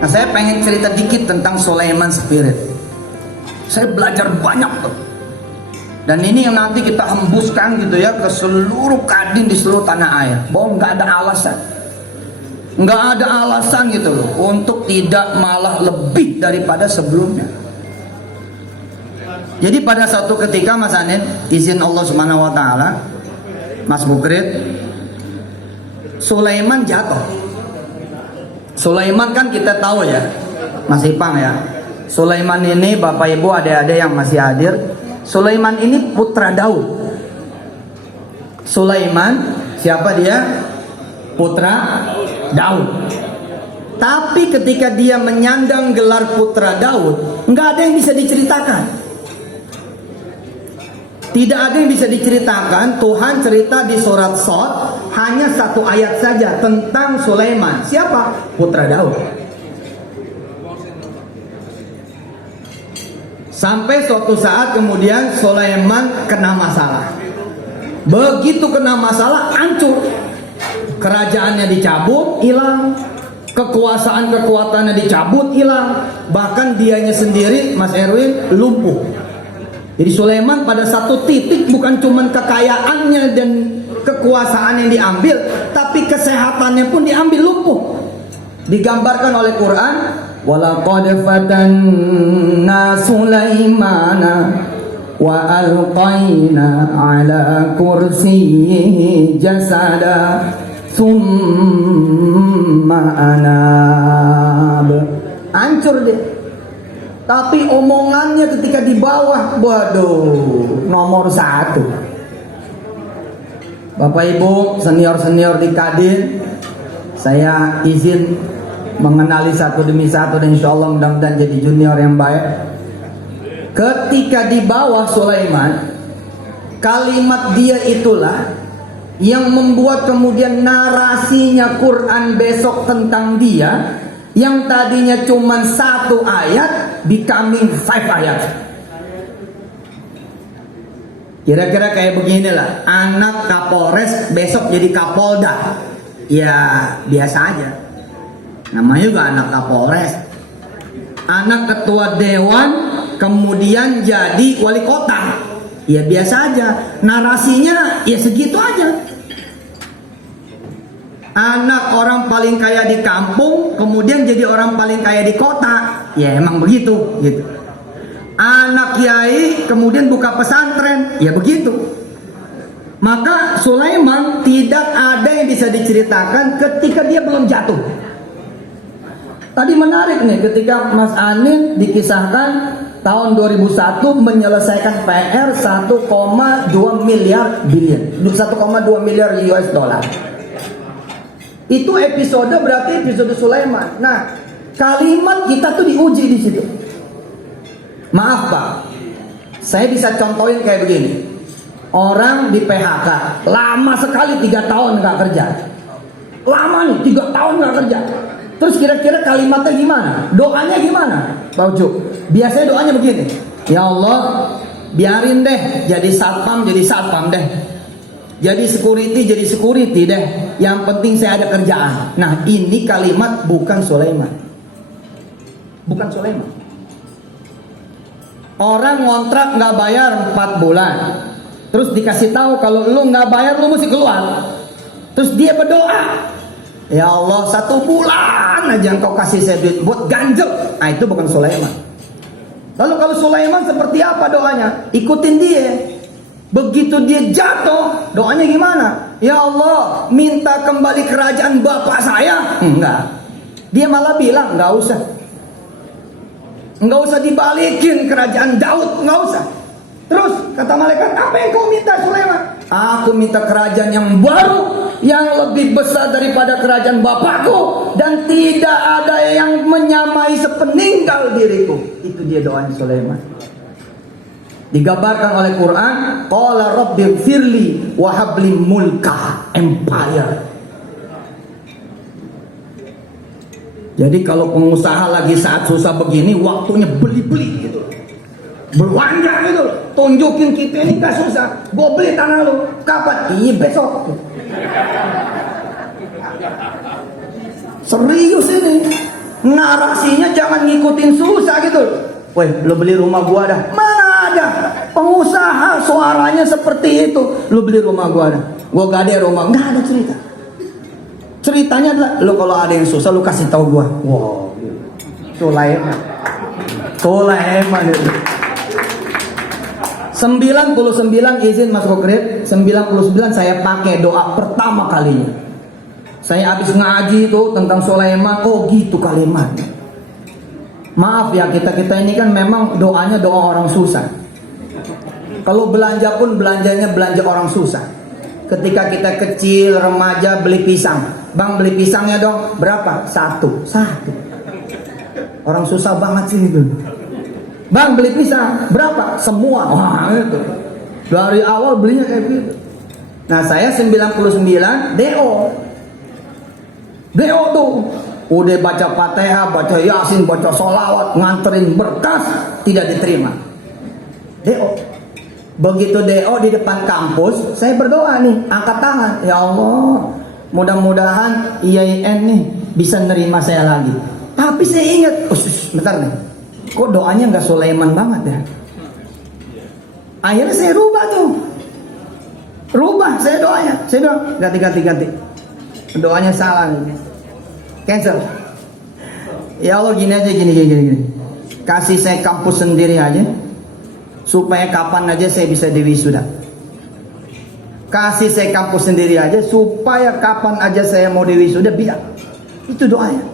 Nah, saya pengen cerita dikit tentang Sulaiman Spirit. Saya belajar banyak tuh. Dan ini yang nanti kita hembuskan gitu ya ke seluruh kadin di seluruh tanah air. Bahwa nggak ada alasan, nggak ada alasan gitu loh untuk tidak malah lebih daripada sebelumnya. Jadi pada suatu ketika Mas Anin, izin Allah Subhanahu Wa Taala, Mas Bukrit, Sulaiman jatuh. Sulaiman kan kita tahu ya, Mas Ipang ya. Sulaiman ini Bapak Ibu adik-adik yang masih hadir, Sulaiman ini putra Daud. Sulaiman siapa dia? Putra Daud. Tapi ketika dia menyandang gelar putra Daud, nggak ada yang bisa diceritakan. Tidak ada yang bisa diceritakan. Tuhan cerita di surat Shad hanya satu ayat saja tentang Sulaiman. Siapa? Putra Daud. Sampai suatu saat kemudian Sulaiman kena masalah. Begitu kena masalah, hancur. Kerajaannya dicabut, hilang. Kekuatannya dicabut, hilang. Bahkan dianya sendiri, Mas Erwin, lumpuh. Jadi Sulaiman pada satu titik bukan cuma kekayaannya dan kekuasaan yang diambil, tapi kesehatannya pun diambil, lumpuh. Digambarkan oleh Quran, walaqad fatanna Sulaimana wa alqaina ala kursiyyihi jasada summa anab. Hancur dia. Tapi omongannya ketika di bawah, waduh, nomor 1. Bapak Ibu, senior-senior di Kadin, saya izin mengenali satu demi satu dan insya Allah mudah-mudahan jadi junior yang baik. Ketika di bawah Sulaiman, kalimat dia itulah yang membuat kemudian narasinya Quran besok tentang dia, yang tadinya cuma 1 ayat becoming 5 ayat. Kira-kira kayak beginilah, anak Kapolres besok jadi Kapolda. Ya biasa aja, namanya juga anak Kapolres. Anak ketua dewan kemudian jadi wali kota. Ya biasa aja, narasinya ya segitu aja. Anak orang paling kaya di kampung kemudian jadi orang paling kaya di kota. Ya emang begitu gitu. Anak kiai kemudian buka pesantren. Ya begitu. Maka Sulaiman tidak ada yang bisa diceritakan ketika dia belum jatuh. Tadi menarik nih ketika Mas Anin dikisahkan tahun 2001 menyelesaikan PR 1,2 miliar billion, 1,2 miliar US dollar. Itu episode, berarti episode Sulaiman. Nah, kalimat kita tuh diuji di situ. Maaf Pak, saya bisa contohin kayak begini. Orang di PHK, lama sekali 3 tahun nggak kerja. Lama nih, 3 tahun nggak kerja. Terus kira-kira kalimatnya gimana? Doanya gimana? Pak Ucu, biasanya doanya begini. Ya Allah, biarin deh jadi satpam deh. Jadi security deh. Yang penting saya ada kerjaan. Nah, ini kalimat bukan Sulaiman. Bukan Sulaiman. Orang ngontrak nggak bayar 4 bulan. Terus dikasih tahu kalau lu nggak bayar lu mesti keluar. Terus dia berdoa, ya Allah 1 bulan aja engkau kasih saya duit buat ganjel. Nah, itu bukan Sulaiman. Lalu kalau Sulaiman seperti apa doanya? Ikutin dia. Begitu dia jatuh, doanya gimana? Ya Allah, minta kembali kerajaan bapak saya. Enggak. Dia malah bilang, enggak usah. Enggak usah dibalikin kerajaan Daud, enggak usah. Terus kata malaikat, apa yang kau minta Sulaiman? Aku minta kerajaan yang baru, yang lebih besar daripada kerajaan bapakku, dan tidak ada yang menyamai sepeninggal diriku. Itu dia doanya Sulaiman. Digambarkan oleh Quran, qala rabbighfirli wa habli mulka, empire. Jadi kalau pengusaha lagi saat susah begini, waktunya beli-beli gitu, belanja gitu, tunjukin kita ini gak susah, gue beli tanah lu. Kapan? Iya besok. Serius ini. Narasinya jangan ngikutin susah gitu. Weh, lo beli rumah gua dah. Mana ada pengusaha suaranya seperti itu. Lo beli rumah gua dah. Gua gade rumah. Nggak ada cerita. Ceritanya adalah, lo kalau ada yang susah lo kasih tahu gua. Wow, Sulaiman. Sulaiman itu. 99 izin Mas Konkret, 99 saya pakai doa pertama kalinya. Saya habis ngaji itu tentang Sulaiman, oh gitu kalimat. Maaf ya, kita ini kan memang doanya doa orang susah. Kalau belanja pun belanjanya belanja orang susah. Ketika kita kecil, remaja beli pisang, bang beli pisangnya dong, berapa? Satu. Orang susah banget sih itu. Bang beli pisang, berapa? Semua. Wah itu. Dari awal belinya kayak gitu. Nah saya 99 DO tuh. Udah baca Fatihah, baca Yasin, baca sholawat, nganterin berkas, tidak diterima. DO. Begitu DO di depan kampus, saya berdoa nih, angkat tangan. Ya Allah, mudah-mudahan IAIN nih bisa nerima saya lagi. Tapi saya ingat, bentar nih, kok doanya nggak Sulaiman banget ya? Akhirnya saya rubah tuh. Saya doanya. Saya doa, ganti. Doanya salah nih. Cancel. Ya Allah gini aja, gini. Kasih saya kampus sendiri aja. Supaya kapan aja saya bisa diwisuda. Kasih saya kampus sendiri aja. Supaya kapan aja saya mau diwisuda bisa. Itu doanya.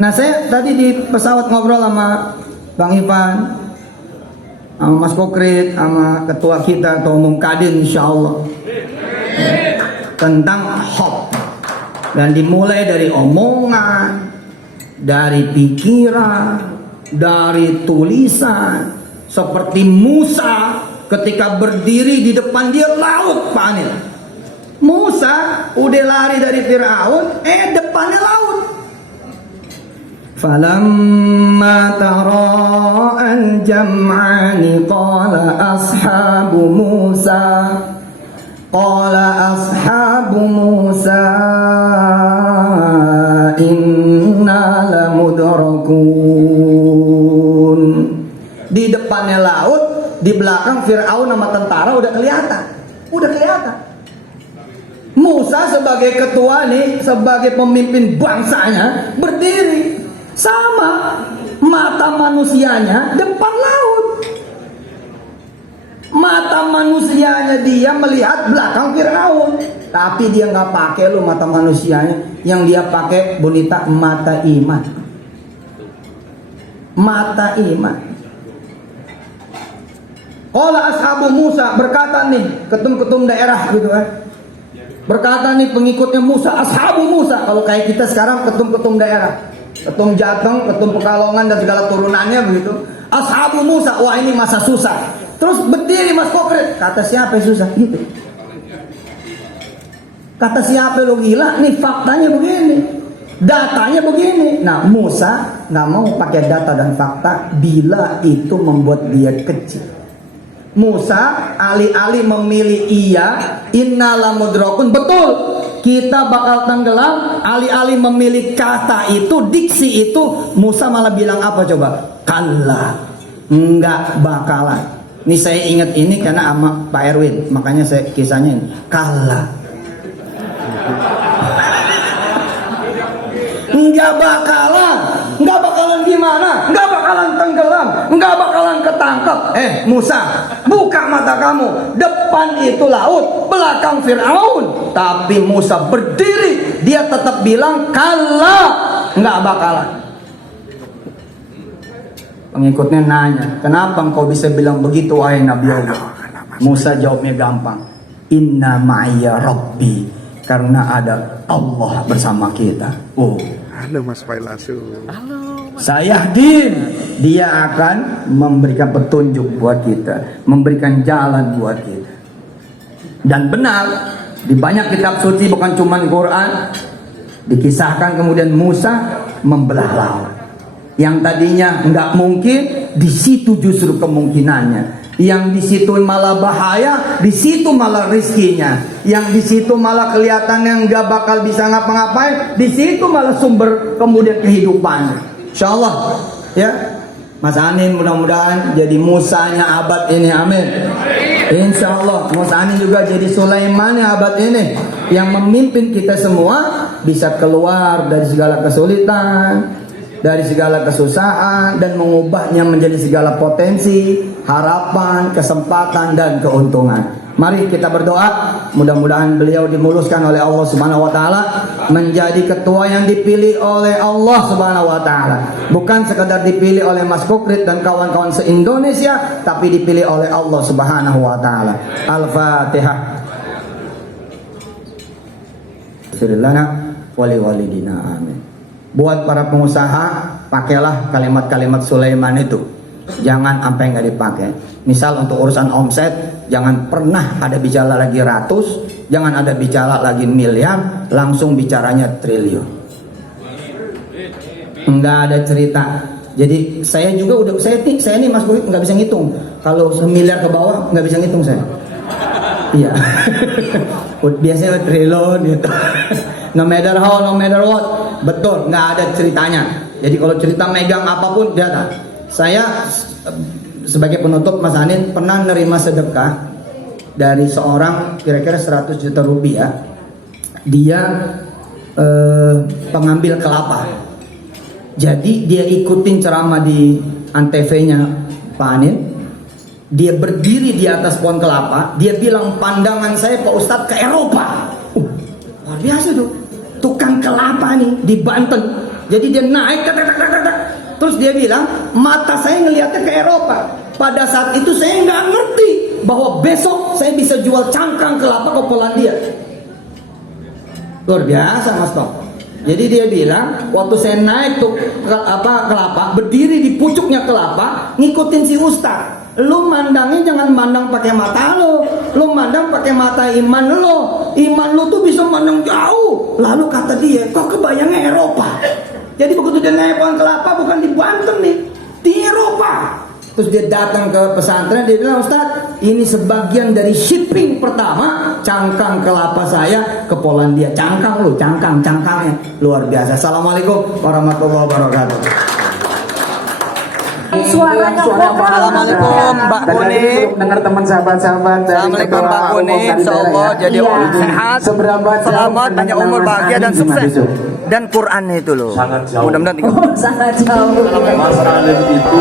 Nah saya tadi di pesawat ngobrol sama Bang Ivan, sama Mas Konkret, sama ketua kita, Ketua Umum Kadin insya Allah, tentang hope. Dan dimulai dari omongan, dari pikiran, dari tulisan. Seperti Musa ketika berdiri di depan dia laut, Pak Anil. Musa udah lari dari Fir'aun, depannya laut. Falamma tara'al jam'ani qala ashabu Musa inna lamudrakun. Di depannya laut, di belakang Fir'aun sama tentara udah kelihatan. Musa sebagai ketua nih, sebagai pemimpin bangsanya berdiri sama mata manusianya depan laut. Mata manusianya dia melihat belakang Fir'aun, tapi dia nggak pakai lo mata manusianya, yang dia pakai bonita mata iman. Qala ashabu Musa, berkata nih ketum-ketum daerah gitu kan. Berkata nih pengikutnya Musa, ashabu Musa. Kalau kayak kita sekarang ketum-ketum daerah, ketum Jateng, ketum Pekalongan dan segala turunannya begitu. Ashabu Musa, wah ini masa susah. Terus berdiri Mas Konkret, kata siapa yang susah gitu. Kata siapa lo gila, nih faktanya begini, datanya begini. Nah Musa nggak mau pakai data dan fakta bila itu membuat dia kecil. Musa alih-alih memilih iya, innalamudrakun, betul kita bakal tenggelam, alih-alih memilih kata itu, diksi itu, Musa malah bilang apa coba? Kalla, enggak bakalan. Ini saya ingat ini karena sama Pak Erwin, makanya saya kisahnya ini. Kalla, enggak bakalan gimana? Enggak bakalan tenggelam, enggak bakalan ketangkep. Musa, buka mata kamu. Depan itu laut, belakang Fir'aun. Tapi Musa berdiri, dia tetap bilang kalla, enggak bakalan. Pengikutnya nanya, kenapa engkau bisa bilang begitu wahai Nabi Allah? Musa jawabnya gampang, inna ma'iyya rabbi, karena ada Allah bersama kita. Oh, halo Mas Failasu. saya yakin dia akan memberikan petunjuk buat kita, memberikan jalan buat kita. Dan benar, di banyak kitab suci, bukan cuma Quran, dikisahkan kemudian Musa membelah laut. Yang tadinya nggak mungkin, di situ justru kemungkinannya. Yang di situ malah bahaya, di situ malah rizkinya. Yang di situ malah kelihatannya nggak bakal bisa ngapa-ngapain, di situ malah sumber kemudian kehidupan. Insya Allah, ya. Mas Anin mudah-mudahan jadi Musanya abad ini, amin. Insya Allah Mas Anin juga jadi Sulaimannya abad ini, yang memimpin kita semua bisa keluar dari segala kesulitan, dari segala kesusahan, dan mengubahnya menjadi segala potensi, harapan, kesempatan, dan keuntungan. Mari kita berdoa, mudah-mudahan beliau dimuluskan oleh Allah Subhanahu wa taala menjadi ketua yang dipilih oleh Allah Subhanahu wa taala. Bukan sekadar dipilih oleh Mas Kukrit dan kawan-kawan se-Indonesia, tapi dipilih oleh Allah Subhanahu wa taala. Al-Fatihah. Bismillahirrahmanirrahim. Wali walidina amin. Buat para pengusaha, pakailah kalimat-kalimat Sulaiman itu. Jangan sampai nggak dipakai. Misal untuk urusan omset, jangan pernah ada bicara lagi ratus, jangan ada bicara lagi miliar, langsung bicaranya triliun. Nggak ada cerita. Jadi saya juga udah, saya nih Mas Kulit nggak bisa ngitung. Kalau semiliar ke bawah nggak bisa ngitung saya. Iya. Biasanya triliun gitu. No matter how, no matter what. Betul, nggak ada ceritanya. Jadi kalau cerita megang apapun, dia ada. Saya sebagai penutup, Mas Anin pernah nerima sedekah dari seorang kira-kira 100 juta rupiah. Dia pengambil kelapa. Jadi dia ikutin ceramah di Antv-nya Pak Anin. Dia berdiri di atas pohon kelapa. Dia bilang, pandangan saya Pak Ustadz ke Eropa. Luar biasa tuh. Tukang kelapa nih di Banten. Jadi dia naik, terus dia bilang, mata saya ngelihatnya ke Eropa. Pada saat itu saya nggak ngerti bahwa besok saya bisa jual cangkang kelapa ke Polandia. Luar biasa Mas Tok. Jadi dia bilang, waktu saya naik tuh kelapa, berdiri di pucuknya kelapa, ngikutin si Ustadz. Lu mandangnya jangan mandang pakai mata lu mandang pakai mata iman lu. Iman lu tuh bisa mandang jauh. Lalu kata dia, kok kebayangnya Eropa. Jadi begitu dia naik pohon kelapa, bukan di Banten nih, di Eropa. Terus dia datang ke pesantren, dia bilang, Ustadz, ini sebagian dari shipping pertama cangkang kelapa saya ke Polandia. Cangkang lu, cangkangnya luar biasa. Assalamualaikum warahmatullahi wabarakatuh. Suaranya Assalamualaikum Mbak Kuning. Dengar teman sahabat-sahabat. Assalamualaikum Mbak Kuning. Insyaallah jadi orang sehat, selamat, banyak umur, bahagia dan sukses. Dan Quran itu loh. Mudah-mudahan sangat jauh. Mas Alim itu